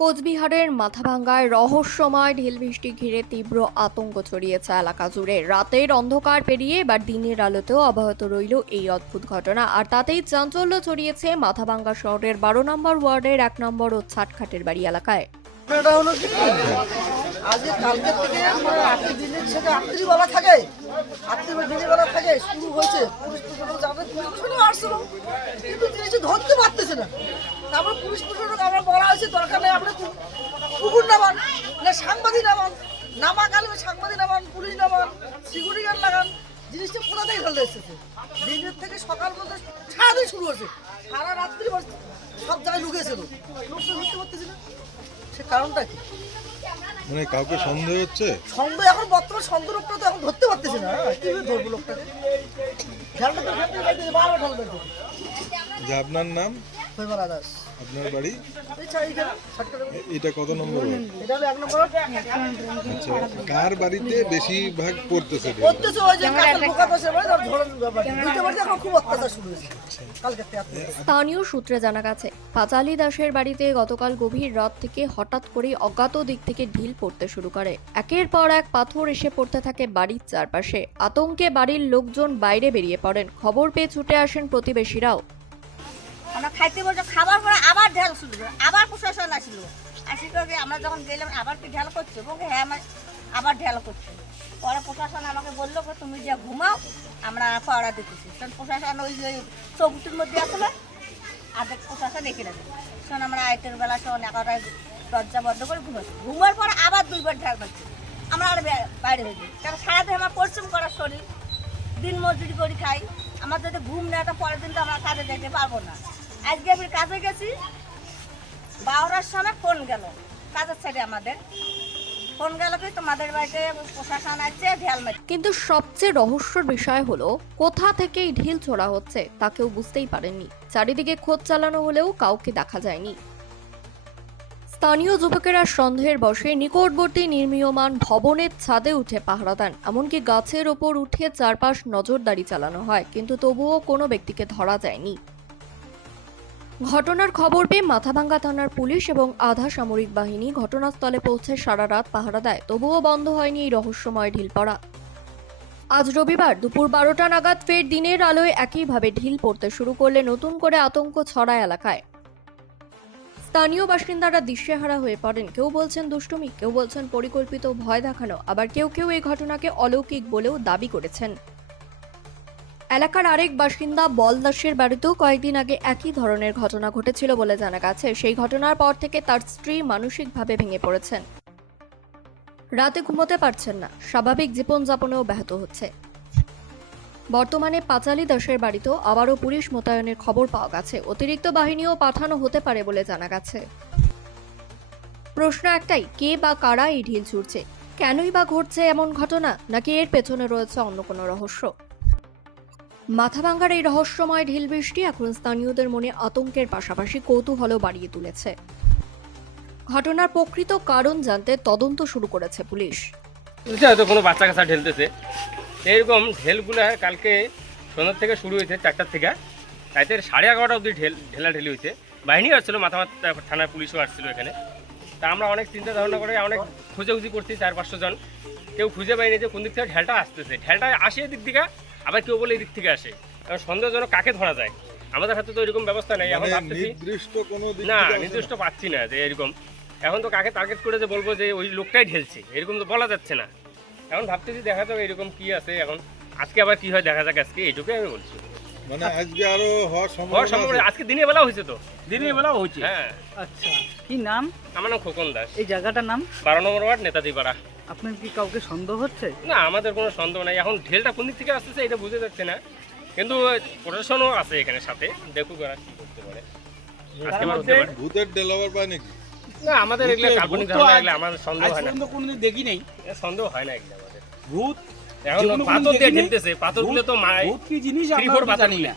কোচবিহারের মাথাভাঙ্গায় রহস্যময় ঢিলবৃষ্টি ঘিরে তীব্র আতঙ্ক ছড়িয়েছে এলাকা জুড়ে। রাতের অন্ধকার পেরিয়ে এবার দিনের আলোতেও অব্যাহত রইল এই অদ্ভুত ঘটনা, আর তাতেই চাঞ্চল্য ছড়িয়েছে মাথাভাঙ্গা শহরের 12 নম্বর ওয়ার্ডের 1 নম্বর ও ছাটখাটের বাড়ি এলাকায়। এটা হলো কি আজকে কালকে থেকে আটটি দিনের সেটা আটটি বেলা থাকে, আটটি দিনের বেলা থাকে শুরু হয়েছে। পুলিশ প্রশাসন যাবে, পুলিশ প্রশাসন আসছিল কিন্তু জিনিসটা ধরতে পারতেছে না। তারপর পুলিশ প্রশাসন আমরা বলা হয়েছে দরকার নেই, আপনি কুকুর নামান না সাংবাদিক নামান, নামা কালে সাংবাদিক নামান, পুলিশ নামান, সিকিউরিটি গার্ড লাগান। জিনিসটা কোথা থেকে ফেলতে এসেছে? দিনের থেকে সকাল পর্যন্ত সারাদিন শুরু হয়েছে, সারা রাত্রি সব জায়গায় ঢুকেছিল, লোকটা ধরতে পারতেছি না। সে কারণটা কি? মানে কাউকে সন্দেহ হচ্ছে? সন্দেহ এখন বর্তমান সন্দেহ লোকটা তো এখন ধরতে পারতেছি না। কিভাবে ধরবো লোকটাকে? ঝালটা তো খেতে যাইতেছে, বারবার ঢাল বের করতে। যে আপনার নাম, ফেমারা দাস। আপনার বাড়ি? এটা কত নম্বর ওয়ার্ড? এটা হলো 1 নম্বর। আচ্ছা, কার বাড়িতে বেশিরভাগ পড়তেছে? পড়তেছে ওই যে কাছে বোকা বসে মানে ধর ধরন ব্যাপার। দুইটা বাড়িতে এখন খুব অত্যাচার শুরু হয়েছে কালকে থেকে। স্থানীয় সূত্রে জানা গেছে, পাঁচালী দাসের বাড়িতে গতকাল গভীর রাত থেকে হঠাৎ করে অজ্ঞাত দিক থেকে ঢিল পড়তে শুরু করে। একের পর এক পাথর এসে পড়তে থাকে বাড়ির চারপাশে। আতঙ্কে বাড়ির লোকজন বাইরে বেরিয়ে পড়েন। খবর পেয়ে ছুটে আসেন প্রতিবেশীরাও। আমরা খাইতে বসে খাবার পরে আবার ঢেল শুরু করে, আবার প্রশাসন আসলো। আসি করে আমরা যখন গেলাম আবার কি ঢেল করছে, বলছে হ্যাঁ আমার আবার ঢেল করছে। পরে প্রশাসন আমাকে বললো তুমি যে ঘুমাও, আমরা পাওয়া দিতেছি। তখন প্রশাসন ওই যে চৌকির মধ্যে আসলে আধেক প্রশাসন এখানে শোন আমরা আইটের বেলা শোন 11টায় দরজা বন্ধ করে ঘুমাচ্ছি। ঘুমার পরে আবার 2বার ঢেল করছে। আমরা আর বাইরে হয়ে যাই, কারণ সারাদিন আমার পরিশ্রম করার শরীর, দিন মজুরি করে খাই। আমার যদি ঘুম নেয় তো পরের দিন তো আমরা কাজে যেতে পারবো না। আজকে আমি কাজে গেছি, 12টার সময় ফোন গেল কাজের সাইডে আমাদের ফোন গেল কি তোমাদের বাড়িতে প্রশাসন আছে ঢেল মারছে। কিন্তু সবচেয়ে রহস্যের বিষয় হলো কোথা থেকে এই ঢিল ছোড়া হচ্ছে তা কেউ বুঝতেই পারেননি। চারিদিকে খোঁজ চালানো হলেও কাউকে দেখা যায়নি। স্থানীয় যুবকেরা সন্দেহের বশে নিকটবর্তী নির্মীয়মান ভবনের ছাদে উঠে পাহারা দেন। এমনকি গাছের ওপর উঠে চারপাশ নজরদারি চালানো হয়, কিন্তু তবুও কোনো ব্যক্তিকে ধরা যায়নি। ঘটনার খবর পেয়ে মাথাভাঙ্গা থানার পুলিশ এবং আধা সামরিক বাহিনী ঘটনাস্থলে পৌঁছে সারা রাত পাহারা দেয়, তবুও বন্ধ হয়নি এই রহস্যময় ঢিল পড়া। আজ রবিবার দুপুর 12টা নাগাদ ফের দিনের আলোয় একইভাবে ঢিল পড়তে শুরু করলে নতুন করে আতঙ্ক ছড়ায় এলাকায়। স্থানীয় বাসিন্দারা দিশেহারা হয়ে পড়েন। কেউ বলছেন দুষ্টুমি, কেউ বলছেন পরিকল্পিত ভয় দেখানো, আবার কেউ কেউ এই ঘটনাকে অলৌকিক বলেও দাবি করেছেন। এলাকার আরেক বাসিন্দা বল দাসের বাড়িতেও কয়েকদিন আগে একই ধরনের ঘটনা ঘটেছিল বলে জানা গেছে। সেই ঘটনার পর থেকে তার স্ত্রী মানসিকভাবে ভেঙে পড়েছেন, রাতে ঘুমোতে পারছেন না, স্বাভাবিক জীবনযাপনেও ব্যাহত হচ্ছে। বর্তমানে পাঁচালী দাসের বাড়িতেও আবারও পুলিশ মোতায়েনের খবর পাওয়া গেছে। অতিরিক্ত বাহিনীও পাঠানো হতে পারে বলে জানা গেছে। প্রশ্ন একটাই, কে বা কারা এই ঢিল ছুড়ছে? কেনই বা ঘটছে এমন ঘটনা? নাকি এর পেছনে রয়েছে অন্য কোনো রহস্য? মাথাভাঙ্গার এই রহস্যময় ঢিল বৃষ্টি এখন স্থানীয়দের মনে আতঙ্কের পাশাপাশি কৌতূহলও বাড়িয়ে তুলেছে। ঘটনার প্রকৃত কারণ জানতে তদন্ত শুরু করেছে পুলিশ। হয়তো কোনো বাচ্চা কাচ্চা ঢেলতেছে, এইরকম ঢেলগুলো কালকে সন্ধ্যার থেকে শুরু হয়েছে, 4টার থেকে রাতের 11:30 অবধি ঢেলাঢেলি হয়েছে। বাহিনী আসছিলো, মাথাভাঙ্গা থানার পুলিশও আসছিলো এখানে। তা আমরা অনেক চিন্তা ধারণা করে অনেক খুঁজে করছি, 400-500 জন, কেউ খুঁজে পাইনি যে কোন দিক থেকে ঢেলটা আসতেছে। ঢেলটা আসে এদিক থেকে, আবার কেউ বলে এদিক থেকে আসে। কারণ সন্দেহজনক কাকে ধরা যায়, আমাদের হাতে তো এরকম ব্যবস্থা নেই। এখন না নির্দিষ্ট পাচ্ছি না যে এরকম, এখন তো কাকে টার্গেট করে যে বলবো যে ওই লোকটাই ঢেলছে এরকম তো বলা যাচ্ছে না। এখন ভাবতেছি দেখা যাক এরকম কি আছে। এখন আজকে আবার কি হয় দেখা যাক, আজকে এইটুকুই আমি বলছি। মানে আজকে আরো হওয়ার সম্ভাবনা? আজকে দিনের বেলা হয়েছে তো, দিনের বেলা হয়েছে। হ্যাঁ। আচ্ছা, কি নাম? আমার নাম খোকন দাস। এই জায়গাটার নাম? 12 নম্বর ওয়ার্ড, নেতাজি পাড়া। আপনার কি কাউকে সন্দেহ হচ্ছে? না, আমাদের কোনো সন্দেহ নাই। এখন ঢেলটা কোন দিক থেকে আসতেছে এটা বুঝে যাচ্ছে না, কিন্তু প্রশাসনও আছে এখানে সাথে, দেখুক ওরা কি করতে পারে। আজকে আবার হতে পারে ভূতের ঢেল আবার পায় নাকি? না, আমাদের এগুলো কাল্পনিক ধারণা, এগুলো আমার সন্দেহ হয় না। কোনোদিন দেখি নাই, সন্দেহ হয় না এগুলো আমাদের। ভূত এখন পাথর দিয়ে ঢেলতেছে, পাথরগুলো তো ভূত কি জিনিস আমরা জানি না।